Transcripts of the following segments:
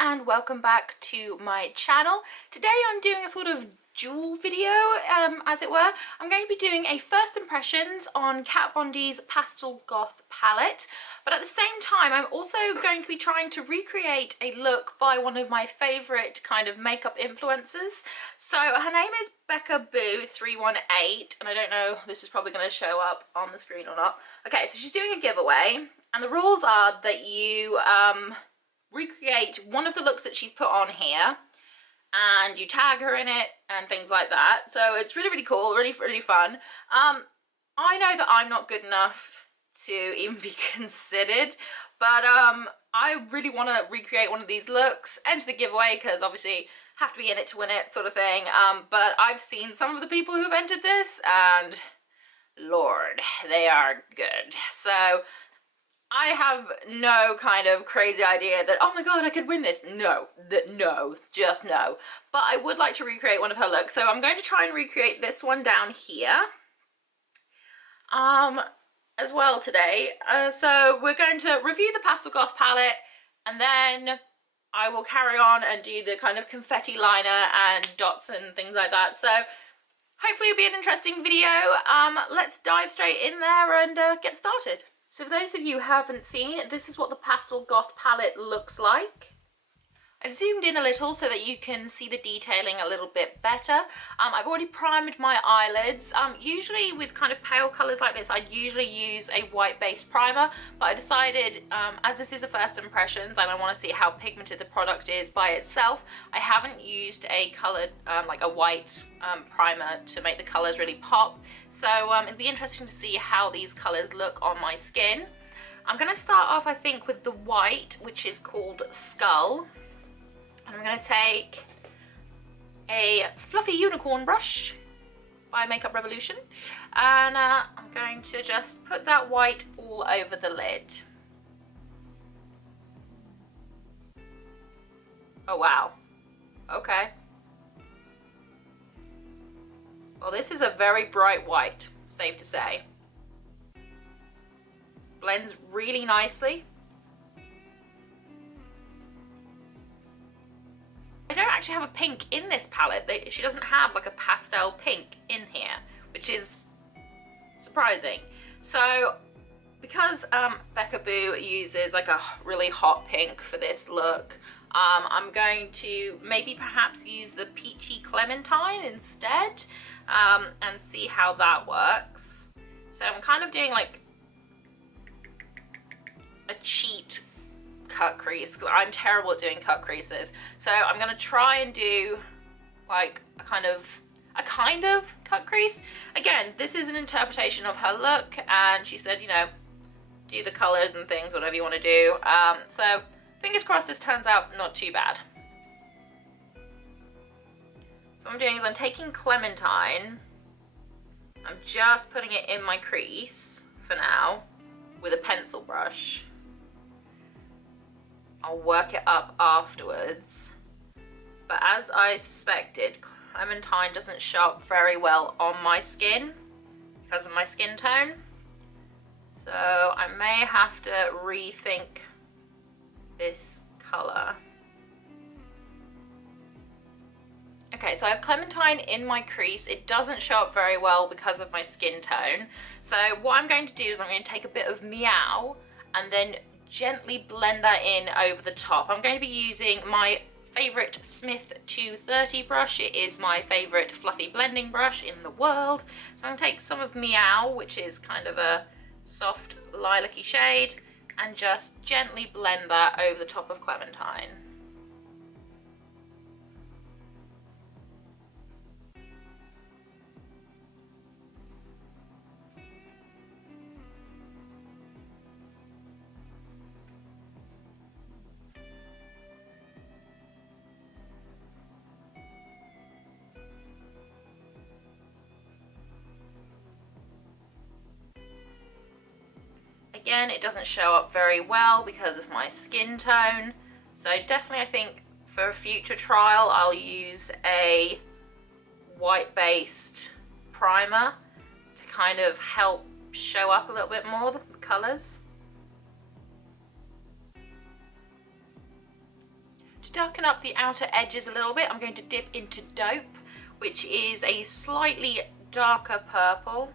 and welcome back to my channel. Today I'm doing a sort of dual video, as it were. I'm going to be doing a first impressions on Kat Von D's Pastel Goth palette, but at the same time I'm also going to be trying to recreate a look by one of my favourite kind of makeup influencers. So her name is Becca Boo 318, and I don't know, this is probably going to show up on the screen or not. Okay, so she's doing a giveaway, and the rules are that you recreate one of the looks that she's put on here and you tag her in it and things like that. So it's really cool, really fun. I know that I'm not good enough to even be considered, but I really want to recreate one of these looks, enter the giveaway because obviously have to be in it to win it sort of thing. But I've seen some of the people who've entered this and Lord, they are good. So I have no kind of crazy idea that, oh my god, I could win this. No, just no. But I would like to recreate one of her looks, so I'm going to try and recreate this one down here as well today. So we're going to review the Pastel Goth palette, and then I will carry on and do the kind of confetti liner and dots and things like that. So hopefully it'll be an interesting video. Let's dive straight in there and get started. So for those of you who haven't seen, this is what the Pastel Goth palette looks like. I've zoomed in a little so that you can see the detailing a little bit better. I've already primed my eyelids. Usually with kind of pale colours like this, I usually use a white based primer, but I decided, as this is a first impressions and I want to see how pigmented the product is by itself, I haven't used a coloured, like a white primer to make the colours really pop. So it'd be interesting to see how these colours look on my skin. I'm going to start off, I think, with the white, which is called Skull. And I'm going to take a fluffy unicorn brush by Makeup Revolution, and I'm going to just put that white all over the lid. Oh wow, okay. Well, this is a very bright white, safe to say. Blends really nicely. I don't actually have a pink in this palette. She doesn't have like a pastel pink in here, which is surprising. So because Becca Boo uses like a really hot pink for this look, I'm going to maybe perhaps use the Peachy Clementine instead, and see how that works. So I'm kind of doing like a cheat cut crease because I'm terrible at doing cut creases. So I'm gonna try and do like a kind of cut crease. Again, this is an interpretation of her look, and she said, you know, do the colors and things, whatever you want to do. So fingers crossed this turns out not too bad. So what I'm doing is I'm taking Clementine, I'm just putting it in my crease for now with a pencil brush. I'll work it up afterwards, but as I suspected, Clementine doesn't show up very well on my skin because of my skin tone, so I may have to rethink this colour. Okay, so I have Clementine in my crease. It doesn't show up very well because of my skin tone, so what I'm going to do is I'm going to take a bit of Meow and then gently blend that in over the top. I'm going to be using my favourite Smith 230 brush. It is my favourite fluffy blending brush in the world. So I'm going to take some of Meow, which is kind of a soft lilac-y shade, and just gently blend that over the top of Clementine. Again, it doesn't show up very well because of my skin tone, so definitely I think for a future trial I'll use a white based primer to kind of help show up a little bit more the colours. darken up the outer edges a little bit, I'm going to dip into Dope, which is a slightly darker purple,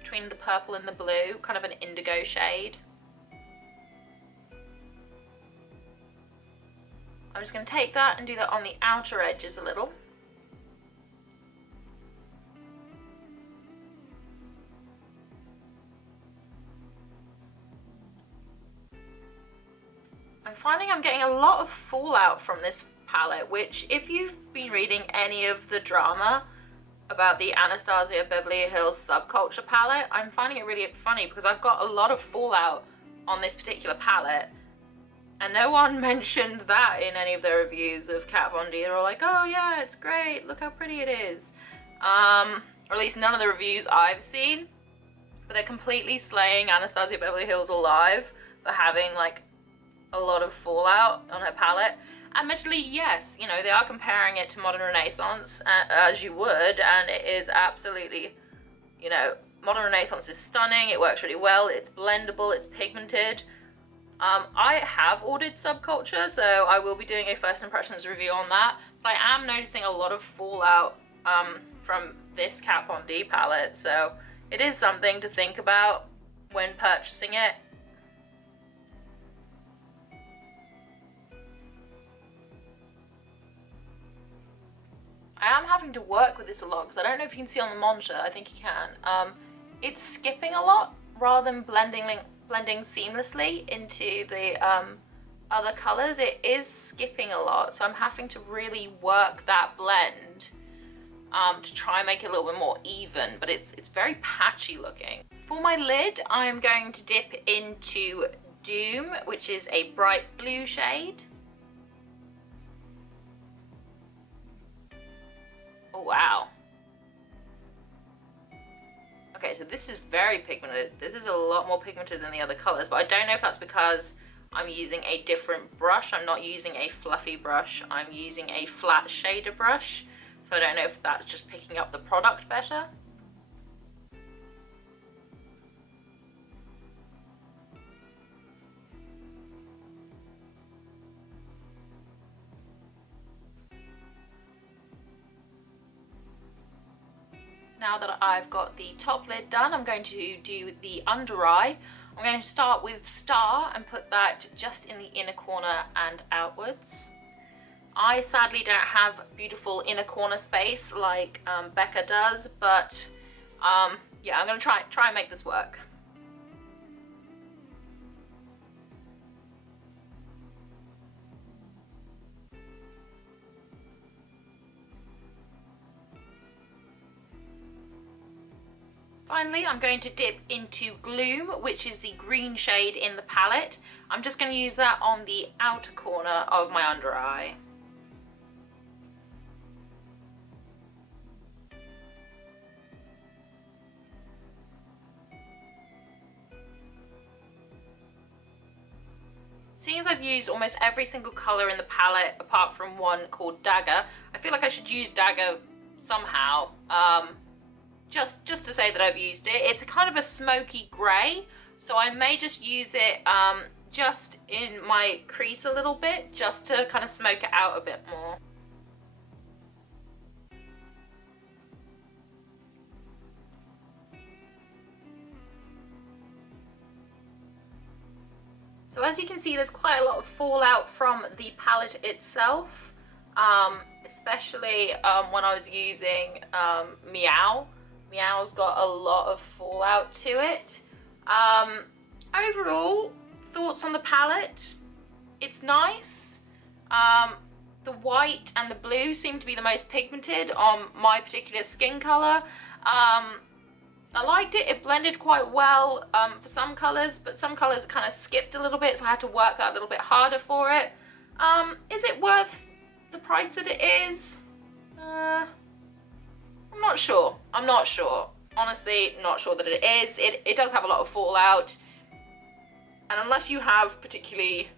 between the purple and the blue, kind of an indigo shade. I'm just going to take that and do that on the outer edges a little. I'm finding I'm getting a lot of fallout from this palette, which if you've been reading any of the drama about the Anastasia Beverly Hills subculture palette, I'm finding it really funny because I've got a lot of fallout on this particular palette, and no one mentioned that in any of their reviews of Kat Von D. They're all like, oh yeah, it's great, look how pretty it is. Or at least none of the reviews I've seen, but they're completely slaying Anastasia Beverly Hills alive for having like a lot of fallout on her palette. Admittedly, yes, you know, they are comparing it to Modern Renaissance, as you would, and it is absolutely, you know, Modern Renaissance is stunning, it works really well, it's blendable, it's pigmented. I have ordered Subculture, so I will be doing a first impressions review on that, but I am noticing a lot of fallout from this Kat Von D palette, so it is something to think about when purchasing it. I am having to work with this a lot because I don't know if you can see on the monitor, I think you can. It's skipping a lot rather than blending seamlessly into the other colours. It is skipping a lot, so I'm having to really work that blend to try and make it a little bit more even, but it's very patchy looking. For my lid, I'm going to dip into Doom, which is a bright blue shade. Oh wow. Okay, so this is very pigmented. This is a lot more pigmented than the other colours, but I don't know if that's because I'm using a different brush. I'm not using a fluffy brush, I'm using a flat shader brush. So I don't know if that's just picking up the product better. Now that I've got the top lid done, I'm going to do the under eye. I'm going to start with Star and put that just in the inner corner and outwards. I sadly don't have beautiful inner corner space like Becca does, but yeah, I'm going to try and make this work. Finally, I'm going to dip into Gloom, which is the green shade in the palette. I'm just going to use that on the outer corner of my under eye. Seeing as I've used almost every single colour in the palette apart from one called Dagger, I feel like I should use Dagger somehow. Just to say that I've used it. It's kind of a smoky grey, so I may just use it just in my crease a little bit, just to kind of smoke it out a bit more. So as you can see, there's quite a lot of fallout from the palette itself, especially when I was using Meow. Meow's got a lot of fallout to it. Overall, thoughts on the palette? It's nice. The white and the blue seem to be the most pigmented on my particular skin colour. I liked it. It blended quite well for some colours, but some colours kind of skipped a little bit, so I had to work that a little bit harder for it. Is it worth the price that it is? I'm not sure. I'm not sure. Honestly, not sure that it is. It does have a lot of fallout. And unless you have particularly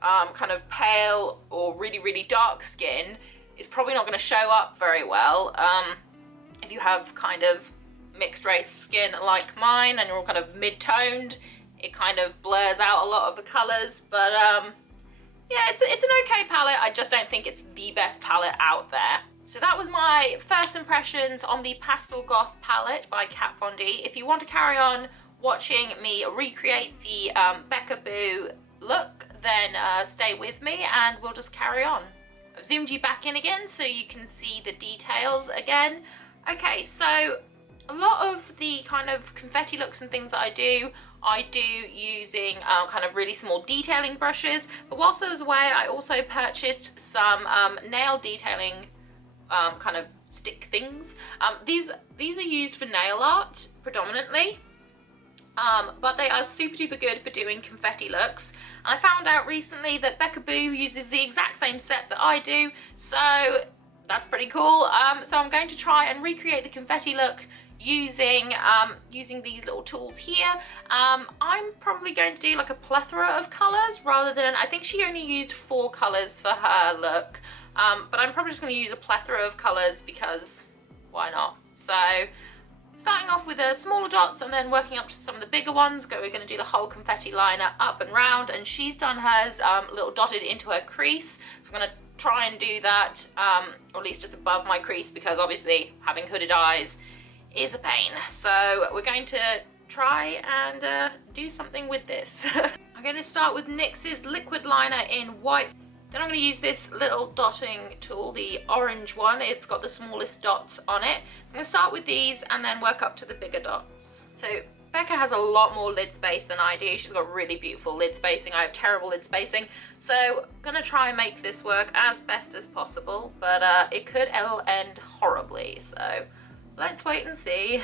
kind of pale or really, really dark skin, it's probably not going to show up very well. If you have kind of mixed race skin like mine and you're all kind of mid-toned, it kind of blurs out a lot of the colours. But yeah, it's an okay palette. I just don't think it's the best palette out there. So that was my first impressions on the Pastel Goth palette by Kat Von D. If you want to carry on watching me recreate the Becca Boo look, then stay with me and we'll just carry on. I've zoomed you back in again so you can see the details again. Okay, so a lot of the kind of confetti looks and things that I do using kind of really small detailing brushes, but whilst I was away I also purchased some nail detailing kind of stick things. These are used for nail art predominantly, but they are super duper good for doing confetti looks. And I found out recently that Becca Boo uses the exact same set that I do, so that's pretty cool. So I'm going to try and recreate the confetti look using these little tools here. I'm probably going to do like a plethora of colours rather than, I think she only used 4 colours for her look, but I'm probably just going to use a plethora of colours because why not? So starting off with the smaller dots and then working up to some of the bigger ones. We're going to do the whole confetti liner up and round, and she's done hers a little dotted into her crease, so I'm going to try and do that, or at least just above my crease, because obviously having hooded eyes is a pain. So we're going to try and do something with this. I'm going to start with NYX's liquid liner in white. Then I'm going to use this little dotting tool, the orange one. It's got the smallest dots on it. I'm going to start with these and then work up to the bigger dots. So Becca has a lot more lid space than I do. She's got really beautiful lid spacing. I have terrible lid spacing. So I'm going to try and make this work as best as possible, but it could end horribly. So let's wait and see.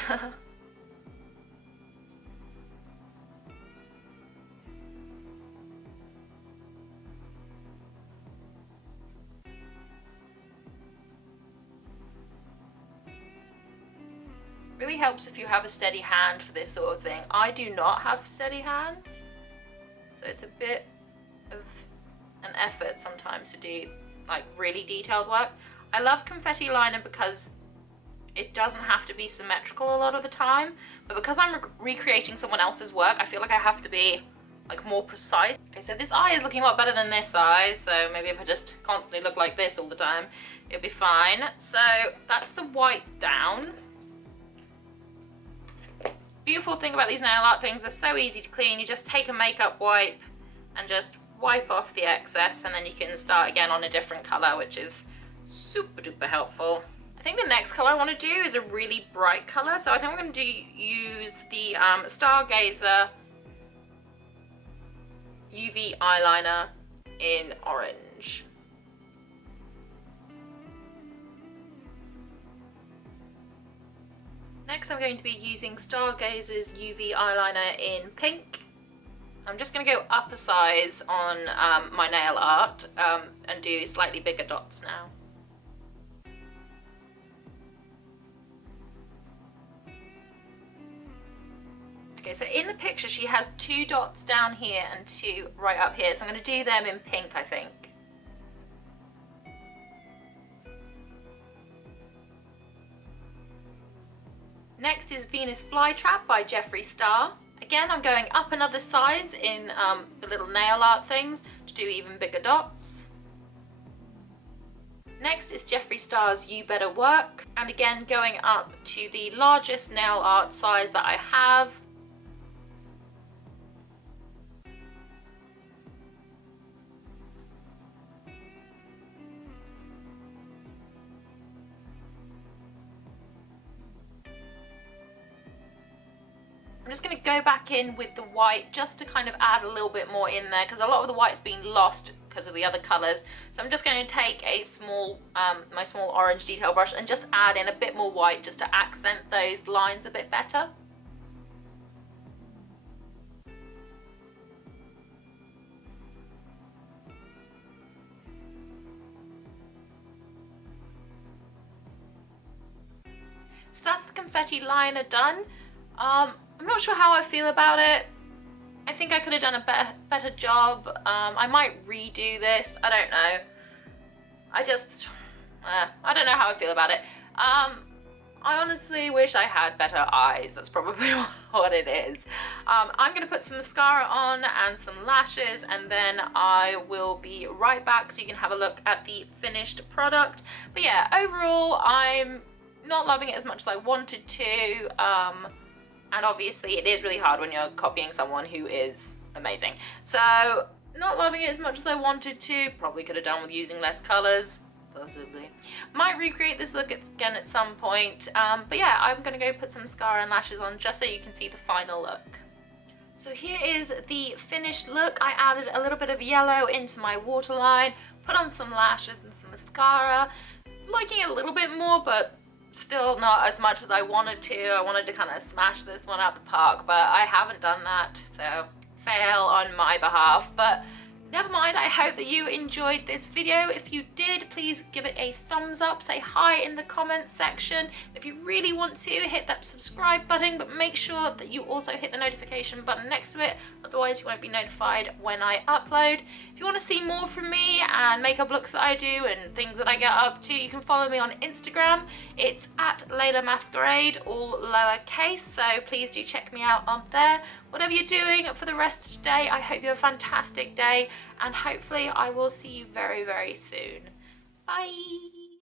Really helps if you have a steady hand for this sort of thing. I do not have steady hands, so it's a bit of an effort sometimes to do like really detailed work. I love confetti liner because it doesn't have to be symmetrical a lot of the time, but because I'm recreating someone else's work, I feel like I have to be like more precise. Okay, so this eye is looking a lot better than this eye, so maybe if I just constantly look like this all the time, it'll be fine. So that's the white down. Beautiful thing about these nail art things, they're so easy to clean. You just take a makeup wipe and just wipe off the excess, and then you can start again on a different colour, which is super duper helpful. I think the next colour I want to do is a really bright colour, so I think I'm going to use the Stargazer UV eyeliner in orange. Next I'm going to be using Stargazer's UV eyeliner in pink. I'm just going to go up a size on my nail art and do slightly bigger dots now. Okay, so in the picture she has 2 dots down here and 2 right up here, so I'm going to do them in pink, I think. Next is Venus Flytrap by Jeffree Star. Again, I'm going up another size in the little nail art things to do even bigger dots. Next is Jeffree Star's You Better Work, and again going up to the largest nail art size that I have. I'm just going to go back in with the white just to kind of add a little bit more in there, because a lot of the white's been lost because of the other colours. So I'm just going to take a small, my small orange detail brush and just add in a bit more white just to accent those lines a bit better. So that's the confetti liner done. I'm not sure how I feel about it. I think I could have done a better job. I might redo this. I don't know. I don't know how I feel about it. I honestly wish I had better eyes. That's probably what it is. I'm gonna put some mascara on and some lashes, and then I will be right back so you can have a look at the finished product. But yeah, overall, I'm not loving it as much as I wanted to. And obviously it is really hard when you're copying someone who is amazing. So not loving it as much as I wanted to. Probably could have done with using less colors. Possibly. Might recreate this look again at some point. But yeah, I'm gonna go put some mascara and lashes on just so you can see the final look. So here is the finished look. I added a little bit of yellow into my waterline, put on some lashes and some mascara. Liking it a little bit more, but still not as much as I wanted to. I wanted to kind of smash this one out the park, but I haven't done that, so fail on my behalf. But never mind, I hope that you enjoyed this video. If you did, please give it a thumbs up, say hi in the comments section. If you really want to, hit that subscribe button, but make sure that you also hit the notification button next to it, otherwise you won't be notified when I upload. If you want to see more from me and makeup looks that I do and things that I get up to, you can follow me on Instagram. It's at Layla Masquerade, all lowercase, so please do check me out on there. Whatever you're doing for the rest of today, I hope you have a fantastic day, and hopefully I will see you very, very soon. Bye!